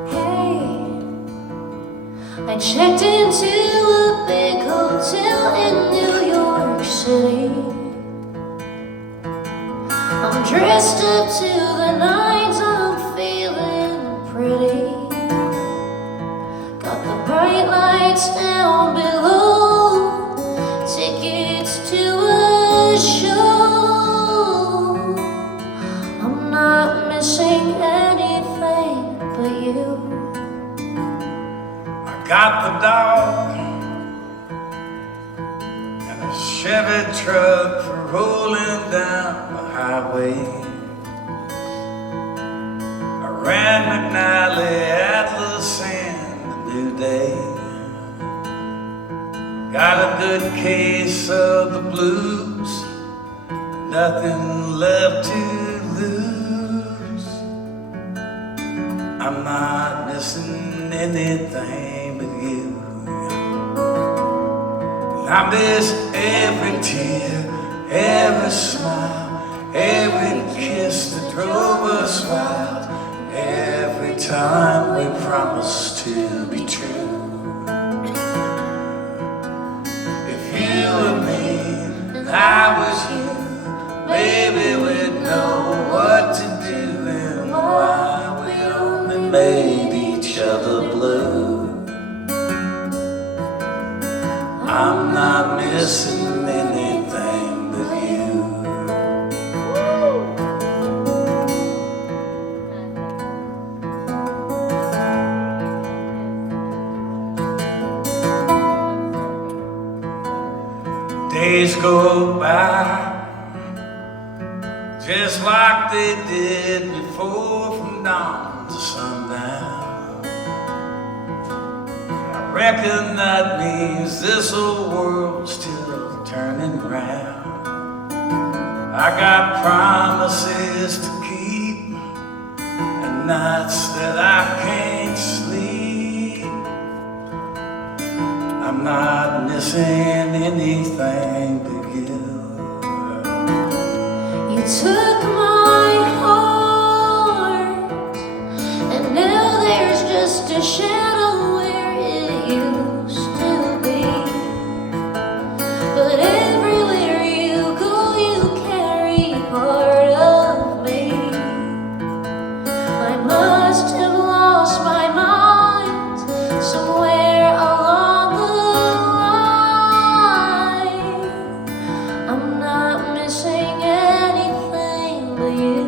Hey, I checked into a big hotel in New York City. I'm dressed up to the nines, I'm feeling pretty. Got the bright lights down below, tickets to a show. I'm not missing anything but you. I got the dog and a Chevy truck for rolling down the highway. I ran McNally, Atlas, and the New Day. Got a good case of the blues, nothing left to lose. I'm not missing anything but you. I miss every tear, every smile, every kiss that drove us wild, every time we promised to be true. If you were me and I was you, maybe we'd know what to do and why we only made each other blue. I'm not missing anything but you. Days go by just like they did before, from dawn to sundown. I reckon that means this old world's still turning round. I got promises to keep and nights that I can't sleep. I'm not missing anything but you. took my heart, and now there's just a shadow where it used to be. But everywhere you go, you carry part of me. I must have lost my mind somewhere along the line. I'm not missing anything but you.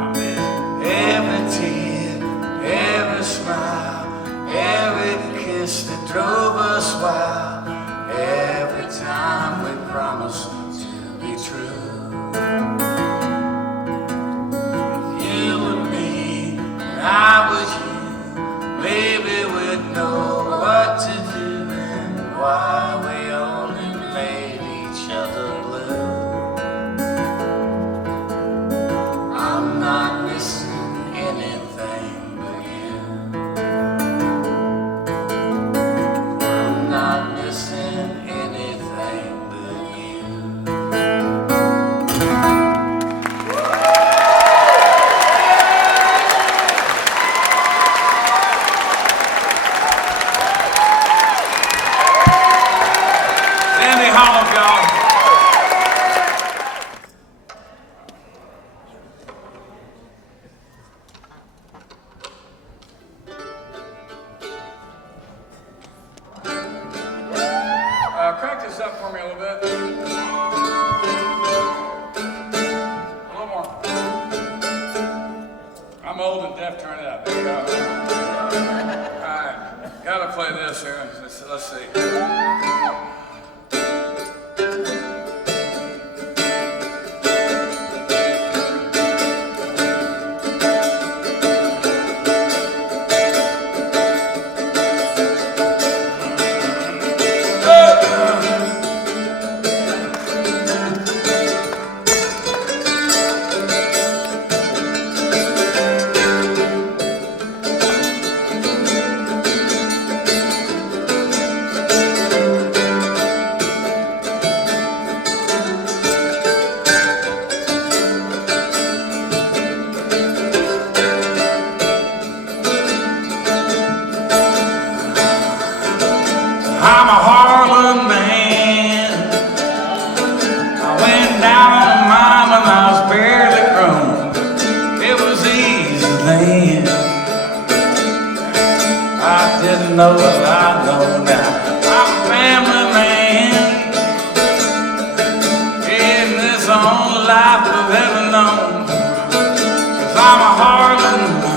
I miss every tear, every smile, every kiss that drove us wild, every time we promised to be true. You and me, and I was you, maybe we'd know what to do and why we only made each other blue. I'm not missing anything but you. I'm not missing anything but you. Sandy Holland, y'all. Crank this up for me a little bit. A little more. I'm old and deaf, turn it up. There you go. All right, gotta play this here. Let's see. I'm a Harlem man. I went down on a mine when I was barely grown. It was easy then. I didn't know what I know now. I'm a family man. In this only life I've ever known. 'Cause I'm a Harlem man.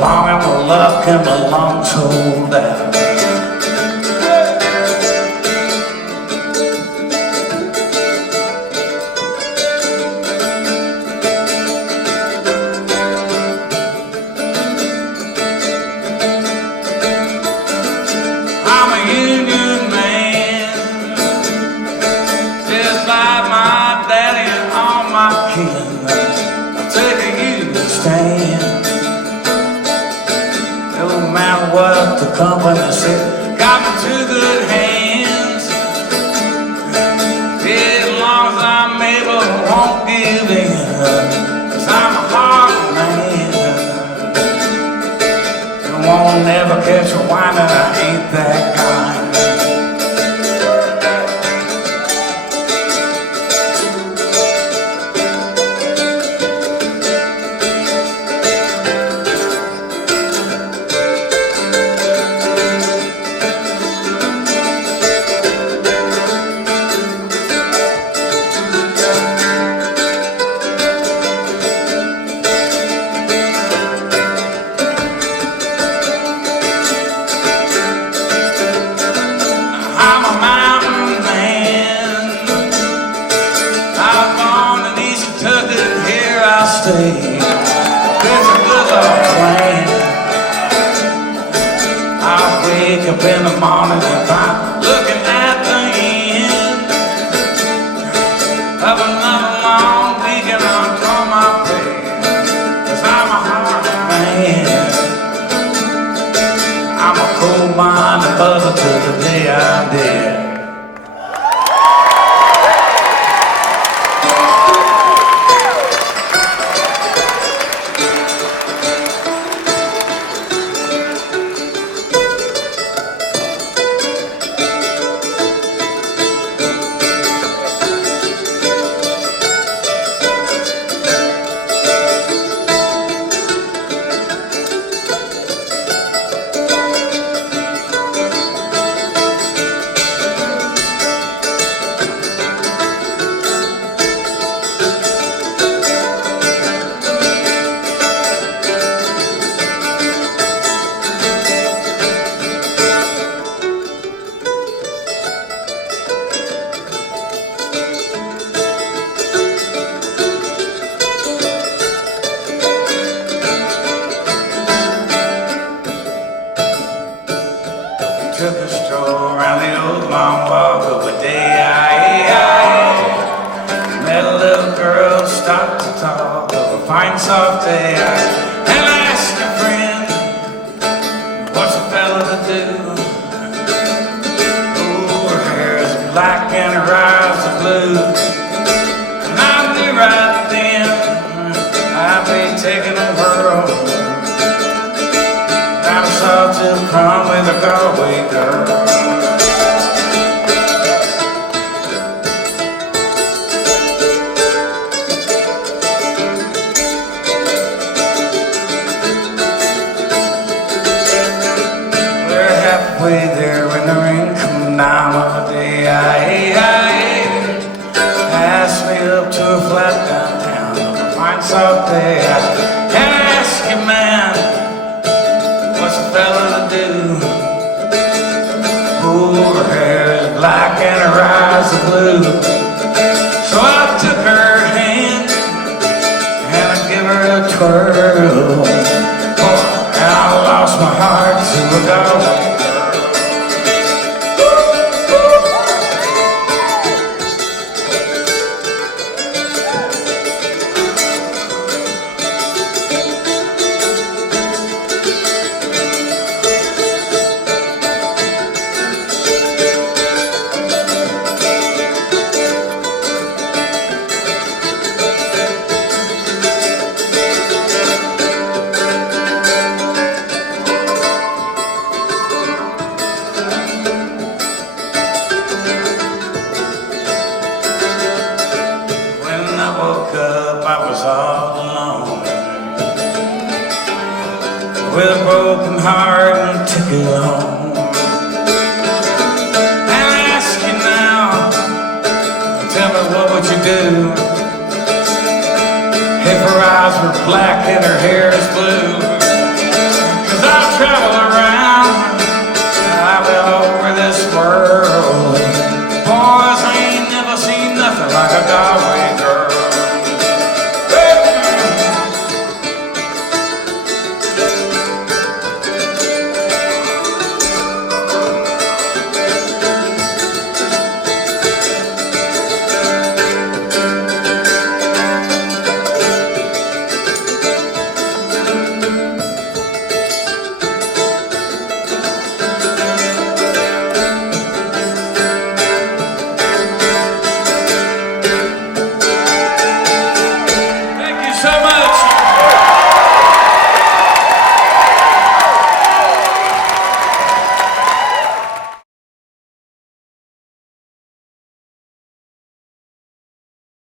Long as my love can belong sold out. I'm a union man, just like my daddy and all my kin. I take a union stand. No matter what the company said, got me two good hands. As long as I'm able, I won't give in. 'Cause I'm a hard man. I won't never catch a whining, I ain't that kind. I'm a mountain man. I was born in East Kentucky, and here I'll stay. There's a good old plan. I'll wake up in the morning and find looking at the end of another long weekend on my pay. 'Cause I'm a hard man. I'm a cold-minded brother to the day I did. stroll around the old long walk of a day. Met a little girl, stopped to talk of a fine soft day. And asked a friend, what's a fella to do? Oh, her hair is black and her eyes are blue. And I knew right then I'd be taking a whirl. I saw to the prom with a Galway girl. We're halfway there when the rain comes down on the day. Passed me up to a flat downtown on a fine soft day. And I asked you, man, what's a fella to do? Oh, her hair is black and her eyes are blue. So I took her hand and I gave her a twirl. Oh, and I lost my heart to a Galway girl. I was all alone with a broken heart and a ticket home. And I ask you now, tell me what would you do if her eyes were black and her hair is blue?